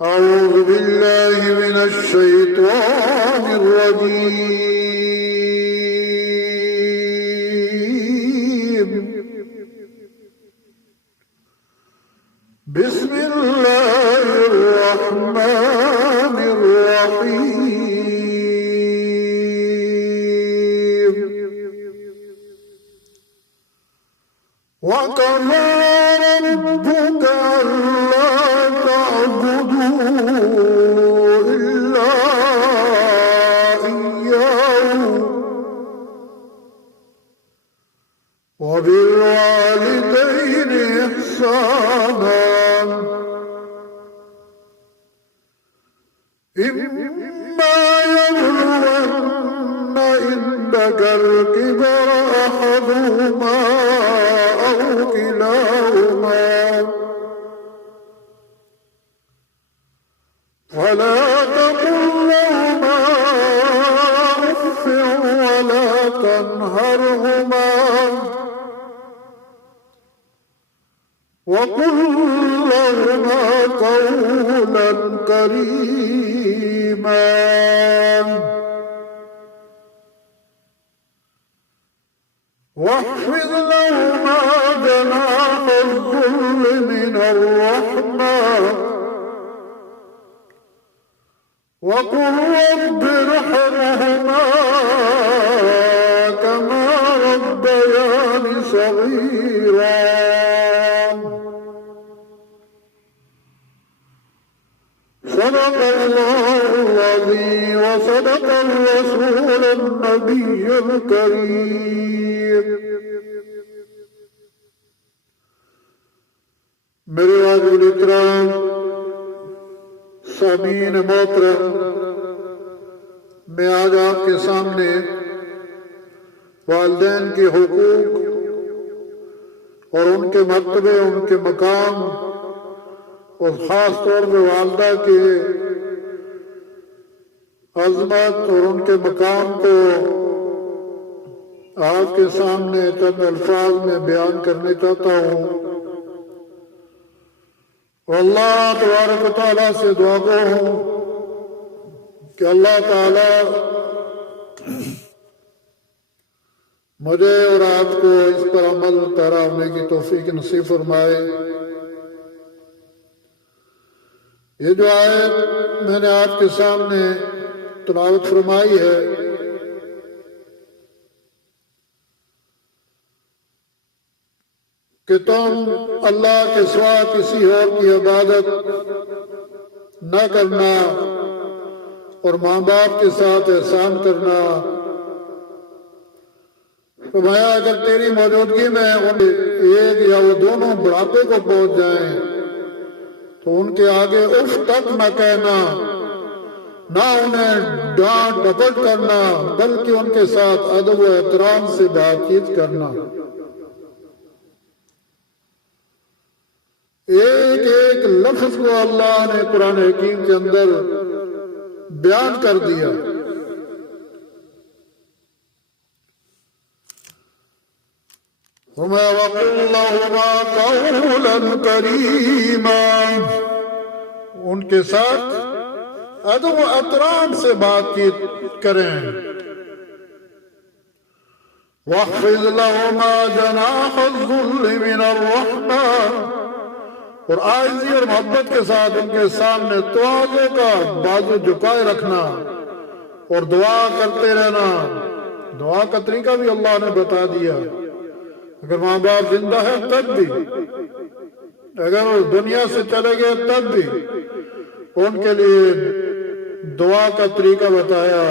أعوذ بالله من الشيطان الرجيم. بسم الله الرحمن الرحيم. وقضى ربك ألا تعبدوا إلا إياه وبالوالدين إحسانا إما يبلغن عندك الكبر أحدهما أو كلاهما ولا تقل لهما أف ولا تنهرهما وقل لهما قولا كريما. واخفض لهما جناح الذل من الرحمة وقل رب ارحمهما كما ربياني صغيرا. صدق الله العظيم وصدق الرسول النبي الكريم. میرے واجب الاکرام سامعین محترم، میں آج آپ کے سامنے والدین کے حقوق اور ان کے مرتبے، ان کے مقام اور خاص طور پہ والدہ کے عظمت اور ان کے مقام کو آپ کے سامنے چند الفاظ میں بیان کرنے چاہتا ہوں. اللہ تبارک و تعالیٰ سے دعا گو ہوں کہ اللہ تعالیٰ مجھے اور آپ کو اس پر عمل پیرا ہونے کی توفیق نصیب فرمائے. یہ جو آیت میں نے آپ کے سامنے تلاوت فرمائی ہے، کہ تم اللہ کے سوا کسی اور کی عبادت نہ کرنا اور ماں باپ کے ساتھ احسان کرنا. فرمایا اگر تیری موجودگی میں ایک یا وہ دونوں بڑھاپے کو پہنچ جائیں تو ان کے آگے اف تک نہ کہنا، نہ انہیں ڈانٹ ڈپٹ کرنا، بلکہ ان کے ساتھ ادب و احترام سے بات چیت کرنا. ایک ایک لفظ کو اللہ نے قرآن حکیم کے اندر بیان کر دیا. وَقُلْ لَهُمَا قَوْلًا كَرِيمًا، ان کے ساتھ ادب و احترام سے بات چیت کریں. وَاخْفِضْ لَهُمَا جَنَاحَ الذُّلِّ مِنَ الرَّحْمَةِ، اور عاجزی اور محبت کے ساتھ ان کے سامنے تواضع کا بازو جھکائے رکھنا اور دعا کرتے رہنا. دعا کا طریقہ بھی اللہ نے بتا دیا. اگر ماں باپ زندہ ہے تب بھی، اگر وہ دنیا سے چلے گئے تب بھی ان کے لیے دعا کا طریقہ بتایا.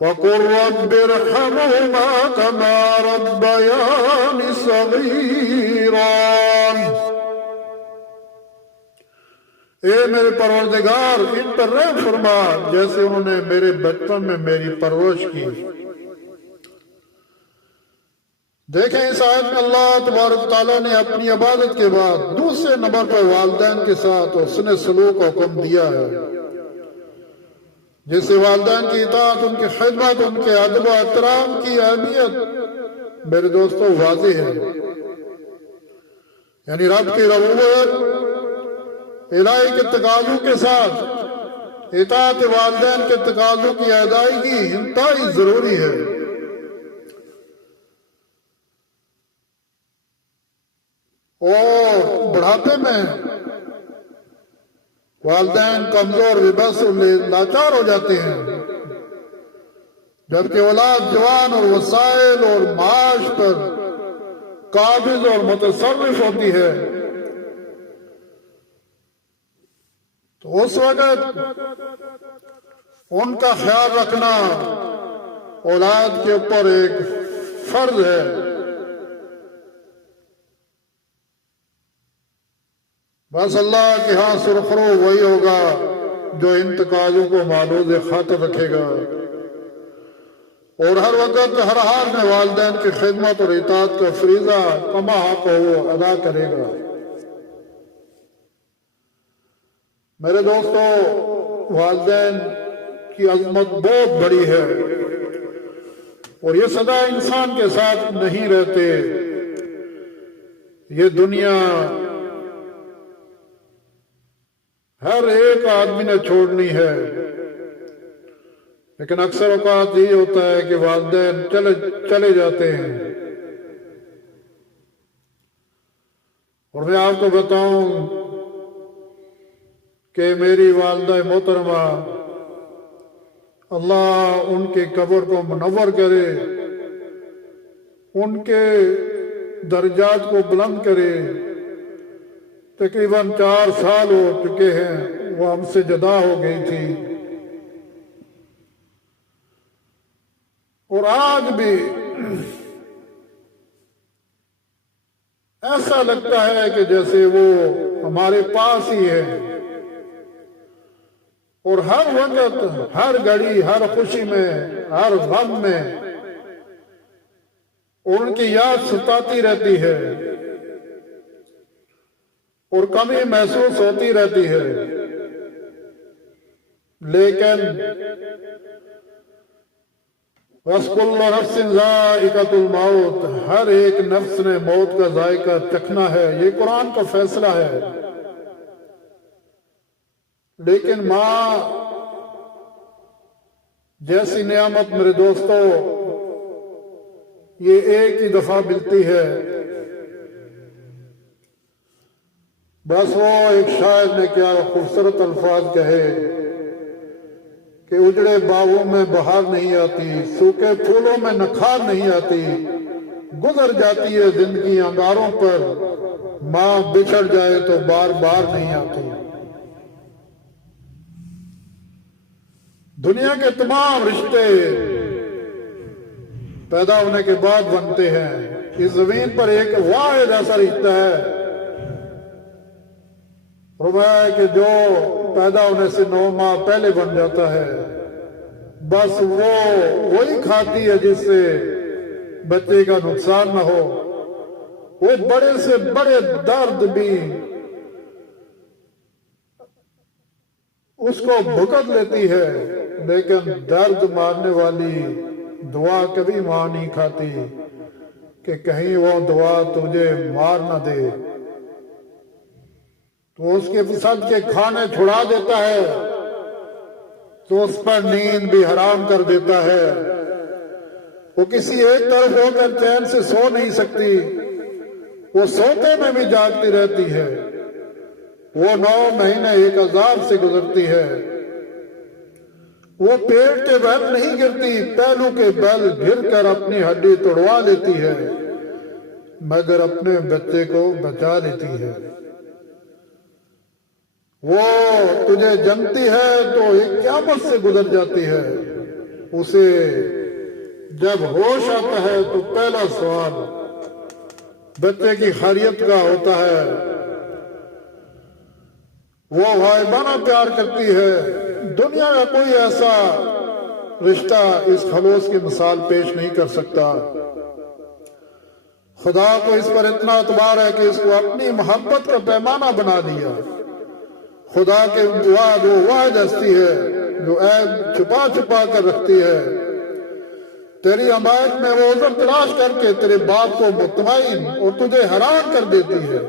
وَقُلْ رَبِّ ارْحَمْهُمَا كَمَا رَبَّيَانِي صَغِيرًا، اے میرے پروردگار ان پر رحم فرما جیسے انہوں نے میرے بچپن میں میری پرورش کی. دیکھیں اس آیت میں اللہ تبارک تعالیٰ نے اپنی عبادت کے بعد دوسرے نمبر پر والدین کے ساتھ حسن سلوک کا حکم دیا ہے. جس سے والدین کی اطاعت، ان کی خدمت، ان کے ادب و احترام کی اہمیت میرے دوستو واضح ہے. یعنی رب کی ربوبیت الہی کے تقاضوں کے ساتھ اطاعت والدین کے تقاضوں کی ادائیگی انتہائی ضروری ہے۔ اور بڑھاپے میں والدین کمزور بس لاچار ہو جاتے ہیں، جبکہ اولاد جوان اور وسائل اور معاش پر قابض اور متصرف ہوتی ہے، تو اس وقت ان کا خیال رکھنا اولاد کے اوپر ایک فرض ہے۔ بس اللہ کے ہاں سرخرو وہی ہوگا جو ان تقاضوں کو معروض خاطر رکھے گا اور ہر وقت ہر حال میں والدین کی خدمت اور اطاعت کا فریضہ کما حق وہ ادا کرے گا۔ میرے دوستو، والدین کی عظمت بہت بڑی ہے اور یہ سدا انسان کے ساتھ نہیں رہتے، یہ دنیا ہر ایک آدمی نے چھوڑنی ہے، لیکن اکثر اوقات یہ ہوتا ہے کہ والدین چلے جاتے ہیں۔ اور میں آپ کو بتاؤں کہ میری والدہ محترمہ، اللہ ان کے قبر کو منور کرے، ان کے درجات کو بلند کرے۔ تقریباً 4 سال ہو چکے ہیں وہ ہم سے جدا ہو گئی تھی، اور آج بھی ایسا لگتا ہے کہ جیسے وہ ہمارے پاس ہی ہے، اور ہر وقت، ہر گھڑی، ہر خوشی میں، ہر غم میں ان کی یاد ستاتی رہتی ہے اور کمی محسوس ہوتی رہتی ہے۔ لیکن وَكُلُّ نَفْسٍ ذَائِقَةُ الْمَوْتِ، ہر ایک نفس نے موت کا ذائقہ چکھنا ہے، یہ قرآن کا فیصلہ ہے۔ لیکن ماں جیسی نعمت میرے دوستو یہ ایک ہی دفعہ ملتی ہے۔ بس وہ ایک شاعر نے کیا خوبصورت الفاظ کہے کہ اجڑے باغوں میں بہار نہیں آتی، سوکھے پھولوں میں نکھار نہیں آتی، گزر جاتی ہے زندگی انگاروں پر، ماں بچھڑ جائے تو بار بار نہیں آتی۔ دنیا کے تمام رشتے پیدا ہونے کے بعد بنتے ہیں، اس زمین پر ایک واحد ایسا رشتہ ہے فرمایا کہ جو پیدا ہونے سے 9 ماہ پہلے بن جاتا ہے، بس وہی کھاتی ہے جس سے بچے کا نقصان نہ ہو۔ وہ بڑے سے بڑے درد بھی اس کو بھگت لیتی ہے، لیکن درد مارنے والی دعا کبھی ماں نہیں کھاتی کہ کہیں وہ دعا تجھے مار نہ دے، تو اس کے صد کے کھانے چھڑا دیتا ہے، تو اس پر نیند بھی حرام کر دیتا ہے۔ وہ کسی ایک طرف ہو کر چین سے سو نہیں سکتی، وہ سوتے میں بھی جاگتی رہتی ہے۔ وہ 9 مہینے ایک عذاب سے گزرتی ہے۔ وہ پیٹ کے بل نہیں گرتی، پہلو کے بل گر کر اپنی ہڈی توڑوا لیتی ہے، مگر اپنے بچے کو بچا لیتی ہے۔ وہ تجھے جنتی ہے تو ایک قیامت سے گزر جاتی ہے۔ اسے جب ہوش آتا ہے تو پہلا سوال بچے کی خیریت کا ہوتا ہے۔ وہ غائبانہ پیار کرتی ہے۔ دنیا کا کوئی ایسا رشتہ اس خلوص کی مثال پیش نہیں کر سکتا۔ خدا کو اس پر اتنا اعتبار ہے کہ اس کو اپنی محبت کا پیمانہ بنا دیا۔ خدا کے بعد وہ واحد ہستی ہے جو عیب چھپا چھپا کر رکھتی ہے۔ تیری حمایت میں وہ عذر تلاش کر کے تیرے باپ کو مطمئن اور تجھے حیران کر دیتی ہے۔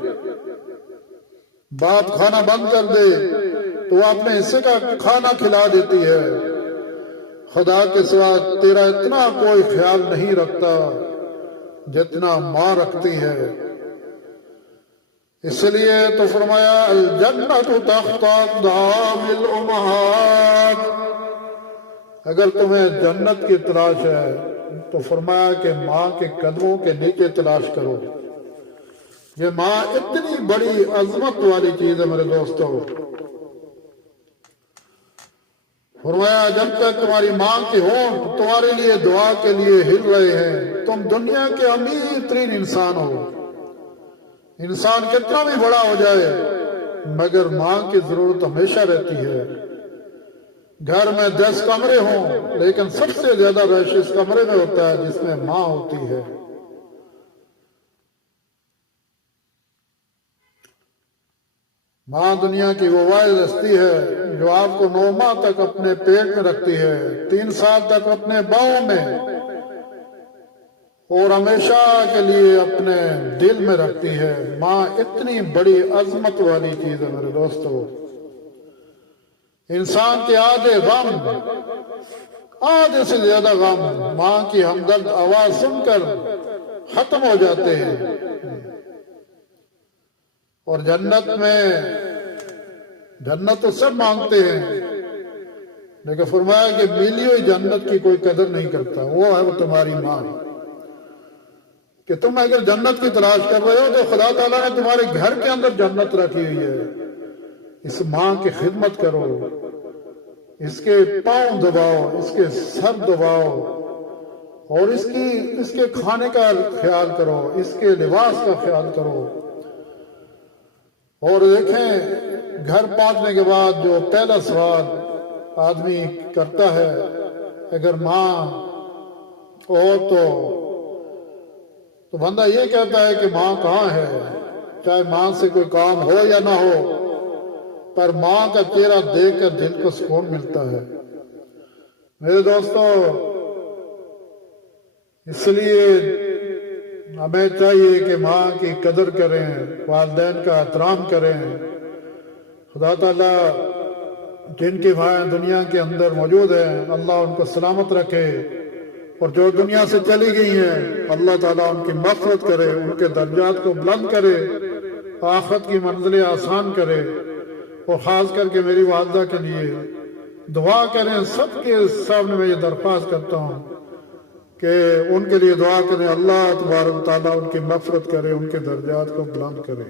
باپ کھانا بند کر دے تو وہ اپنے حصے کا کھانا کھلا دیتی ہے۔ خدا کے سوا تیرا اتنا کوئی خیال نہیں رکھتا جتنا ماں رکھتی ہے۔ اس لیے تو فرمایا الجنت تحت اقدام الامہات، اگر تمہیں جنت کی تلاش ہے تو فرمایا کہ ماں کے قدموں کے نیچے تلاش کرو۔ یہ ماں اتنی بڑی عظمت والی چیز ہے میرے دوستو۔ فرمایا جب تک تمہاری ماں کے ہونٹ تمہارے لیے دعا کے لیے ہل رہے ہیں، تم دنیا کے امیر ترین انسان ہو۔ انسان کتنا بھی بڑا ہو جائے مگر ماں کی ضرورت ہمیشہ رہتی ہے۔ گھر میں 10 کمرے ہوں لیکن سب سے زیادہ رش اس کمرے میں ہوتا ہے جس میں ماں ہوتی ہے۔ ماں دنیا کی وہ واحد ہستی ہے جو آپ کو 9 ماہ تک اپنے پیٹ میں رکھتی ہے، 3 سال تک اپنے باؤں میں، اور ہمیشہ کے لیے اپنے دل میں رکھتی ہے۔ ماں اتنی بڑی عظمت والی چیز ہے میرے دوستو۔ انسان کے آدھے غم، آدھے سے زیادہ غم ماں کی ہمدرد آواز سن کر ختم ہو جاتے ہیں۔ اور جنت میں، جنت تو سب مانگتے ہیں لیکن فرمایا کہ ملی ہوئی جنت کی کوئی قدر نہیں کرتا، وہ ہے وہ تمہاری ماں۔ کہ تم اگر جنت کی تلاش کر رہے ہو تو خدا تعالیٰ نے تمہارے گھر کے اندر جنت رکھی ہوئی ہے۔ اس ماں کی خدمت کرو، اس کے پاؤں دباؤ، اس کے سر دباؤ، اور اس کے کھانے کا خیال کرو، اس کے لباس کا خیال کرو۔ اور دیکھیں گھر پہنچنے کے بعد جو پہلا سوال آدمی کرتا ہے، اگر ماں ہو تو بندہ یہ کہتا ہے کہ ماں کہاں ہے، چاہے ماں سے کوئی کام ہو یا نہ ہو، پر ماں کا چہرہ دیکھ کر دل کو سکون ملتا ہے۔ میرے دوستو، اس لیے ہمیں چاہیے کہ ماں کی قدر کریں، والدین کا احترام کریں۔ خدا تعالیٰ جن کی مائیں دنیا کے اندر موجود ہیں اللہ ان کو سلامت رکھے، اور جو دنیا سے چلی گئی ہیں اللہ تعالیٰ ان کی مغفرت کرے، ان کے درجات کو بلند کرے، آخرت کی منزلیں آسان کرے۔ اور خاص کر کے میری والدہ کے لیے دعا کریں، سب کے سامنے میں یہ درخواست کرتا ہوں کہ ان کے لیے دعا کریں، اللہ تبارک و تعالیٰ ان کی مغفرت کرے، ان کے درجات کو بلند کرے۔